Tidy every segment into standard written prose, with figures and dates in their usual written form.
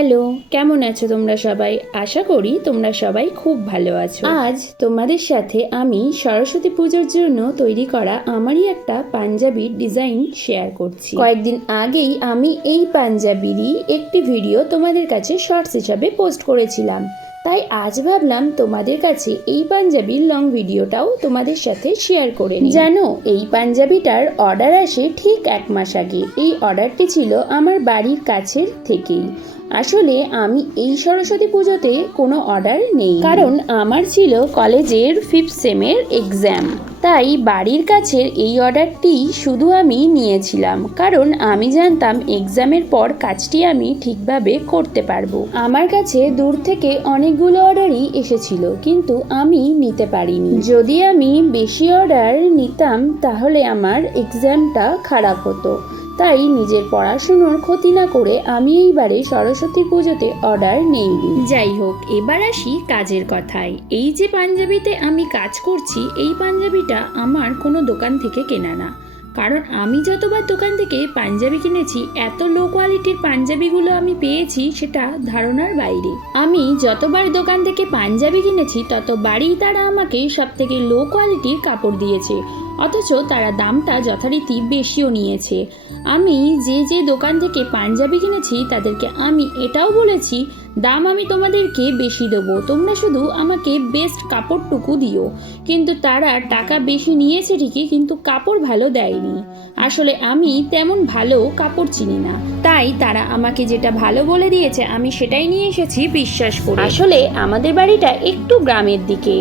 Hello, কেমন আছো তোমরা সবাই? আশা করি তোমরা সবাই খুব ভালো আছো। আজ তোমাদের সাথে আমি সরস্বতী পুজোর জন্য তৈরি করা আমারই একটা পাঞ্জাবির ডিজাইন শেয়ার করছি। কয়েকদিন আগেই আমি এই পাঞ্জাবিরই একটি ভিডিও তোমাদের কাছে শর্টস হিসাবে পোস্ট করেছিলাম, তাই আজ ভাবলাম তোমাদের কাছে এই পাঞ্জাবির লং ভিডিওটাও তোমাদের সাথে শেয়ার করে নিই। জানো, এই পাঞ্জাবিটার অর্ডার আসে ঠিক 1 মাস আগে। এই অর্ডারটি ছিল আমার বাড়ির কাছের থেকেই। আসলে আমি এই সরস্বতী পুজোতে কোনো অর্ডার নেই, কারণ আমার ছিল কলেজের 5th সেমের এক্সাম। তাই বাড়ির কাছের এই অর্ডারটি শুধু আমি নিয়েছিলাম, কারণ আমি জানতাম এক্সামের পর কাজটি আমি ঠিকভাবে করতে পারবো। আমার কাছে দূর থেকে অনেকগুলো অর্ডারই এসেছিল, কিন্তু আমি নিতে পারিনি। যদি আমি বেশি অর্ডার নিতাম তাহলে আমার এক্সামটা খারাপ হতো। তাই নিজের পড়াশুনোর ক্ষতি না করে আমি এইবারে সরস্বতী পুজোতে অর্ডার নেইনি। যাই হোক, এবার আসি কাজের কথায়। এই যে পাঞ্জাবিতে আমি কাজ করছি, এই পাঞ্জাবিটা আমার কোনো দোকান থেকে কেনা না, কারণ আমি যতবার দোকান থেকে পাঞ্জাবি কিনেছি এত লো কোয়ালিটির পাঞ্জাবিগুলো আমি পেয়েছি সেটা ধারণার বাইরে। আমি যতবার দোকান থেকে পাঞ্জাবি কিনেছি ততবারই তারা আমাকে সব থেকে লো কোয়ালিটির কাপড় দিয়েছে, অথচ তারা দামটা যথারীতি বেশিও নিয়েছে। আমি যে দোকান থেকে পাঞ্জাবি কিনেছি তাদেরকে আমি এটাও বলেছি, দাম আমি তোমাদেরকে বেশি দেবো, তোমরা শুধু আমাকে বেস্ট কাপড়টুকু দিও। কিন্তু তারা টাকা বেশি নিয়েছে ঠিকই, কিন্তু কাপড় ভালো দেয়নি। আসলে আমি তেমন ভালো কাপড় চিনি না, তাই তারা আমাকে যেটা ভালো বলে দিয়েছে আমি সেটাই নিয়ে এসেছি বিশ্বাস করে। আসলে আমাদের বাড়িটা একটু গ্রামের দিকে,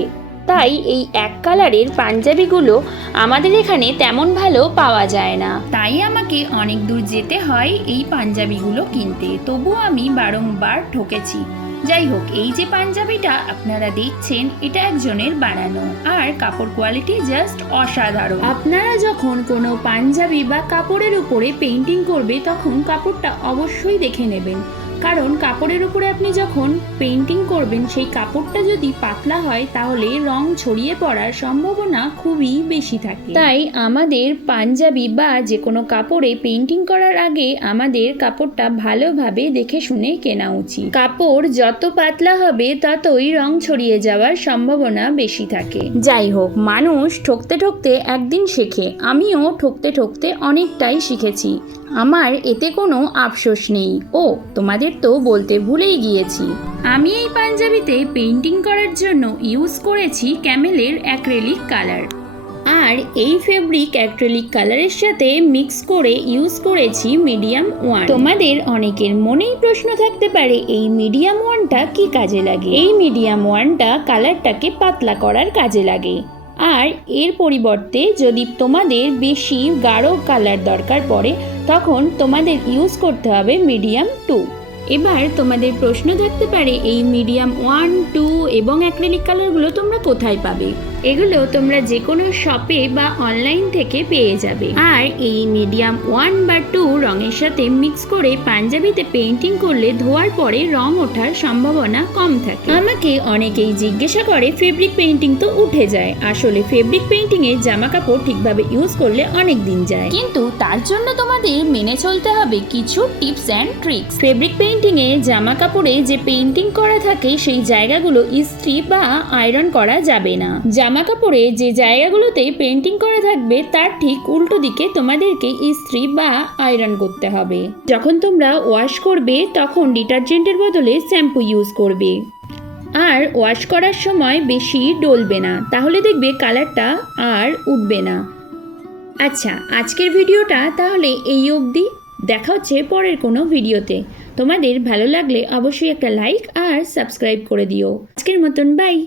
তাই এই এক কালারের পাঞ্জাবিগুলো আমাদের এখানে তেমন ভালো পাওয়া যায় না, তাই আমাকে অনেক দূর যেতে হয় এই পাঞ্জাবিগুলো কিনতে। তবুও আমি বারংবার ঠকেছি। যাই হোক, এই যে পাঞ্জাবিটা আপনারা দেখছেন এটা একজনের বানানো, আর কাপড় কোয়ালিটি জাস্ট অসাধারণ। আপনারা যখন কোনো পাঞ্জাবি বা কাপড়ের উপরে পেইন্টিং করবে তখন কাপড়টা অবশ্যই দেখে নেবেন, কারণ কাপড়ের উপরে আপনি যখন পেইন্টিং করবেন সেই কাপড়টা যদি পাতলা হয় তাহলে রং ছড়িয়ে পড়ার সম্ভাবনা খুবই বেশি থাকে। তাই আমাদের পাঞ্জাবি বা যে কোনো কাপড়ে পেইন্টিং করার আগে আমাদের কাপড়টা ভালোভাবে দেখে শুনে কেনা উচিত। কাপড় যত পাতলা হবে ততই রং ছড়িয়ে যাওয়ার সম্ভাবনা বেশি থাকে। যাই হোক, মানুষ ঠকতে ঠকতে একদিন শেখে। আমিও ঠকতে ঠকতে অনেকটাই শিখেছি, আমার এতে কোনো আফসোস নেই। ও তোমাদের তো বলতে ভুলেই গিয়েছি, আমি এই পাঞ্জাবিতে পেইন্টিং করার জন্য ইউজ করেছি ক্যামেলের অ্যাক্রিলিক কালার, আর এই ফেব্রিক অ্যাক্রিলিক কালারের সাথে মিক্স করে ইউজ করেছি মিডিয়াম ওয়ান। তোমাদের অনেকের মনেই প্রশ্ন থাকতে পারে এই মিডিয়াম ওয়ানটা কি কাজে লাগে। এই মিডিয়াম ওয়ানটা কালারটাকে পাতলা করার কাজে লাগে, আর এর পরিবর্তে যদি তোমাদের বেশি গাঢ় কালার দরকার পড়ে তখন তোমাদের ইউজ করতে হবে মিডিয়াম 2। এবার তোমাদের প্রশ্ন থাকতে পারে এই মিডিয়াম 1, 2 এবং অ্যাক্রিলিক কালারগুলো তোমরা কোথায় পাবে। এগুলো তোমরা যে কোনো শপে বা অনলাইন থেকে পেয়ে যাবে। আর এই মিডিয়াম 1 বা 2 রঙের সাথে মিক্স করে পাঞ্জাবিতে পেইন্টিং করলে ধোয়ার পরে রং ওঠার সম্ভাবনা কম থাকে। আমাকে অনেকেই জিজ্ঞাসা করে ফেব্রিক পেইন্টিং তো উঠে যায়। আসলে ফেব্রিক পেইন্টিং এ জামা কাপড় ঠিকভাবে ইউজ করলে অনেক দিন যায়, কিন্তু তার জন্য তোমাদের মেনে চলতে হবে কিছু tips and tricks. Fabric painting এ জামা কাপড়ে যে পেইন্টিং করা থাকে সেই জায়গাগুলো ইস্ত্রি বা আয়রন করা যাবে না। জামা কাপড়ে যে জায়গাগুলোতে পেইন্টিং করা থাকবে তার ঠিক উল্টো দিকে তোমাদেরকে ইস্ত্রি বা আয়রন করতে হবে। যখন তোমরা ওয়াশ করবে তখন ডিটারজেন্টের বদলে শ্যাম্পু ইউজ করবে, আর ওয়াশ করার সময় বেশি ডলবে না, তাহলে দেখবে কালারটা আর উঠবে না। আচ্ছা, আজকের ভিডিওটা তাহলে এই অবধি। দেখা হচ্ছে পরের কোনো ভিডিওতে। তোমাদের ভালো লাগলে অবশ্যই একটা লাইক আর সাবস্ক্রাইব করে দিও। আজকের মতন বাই।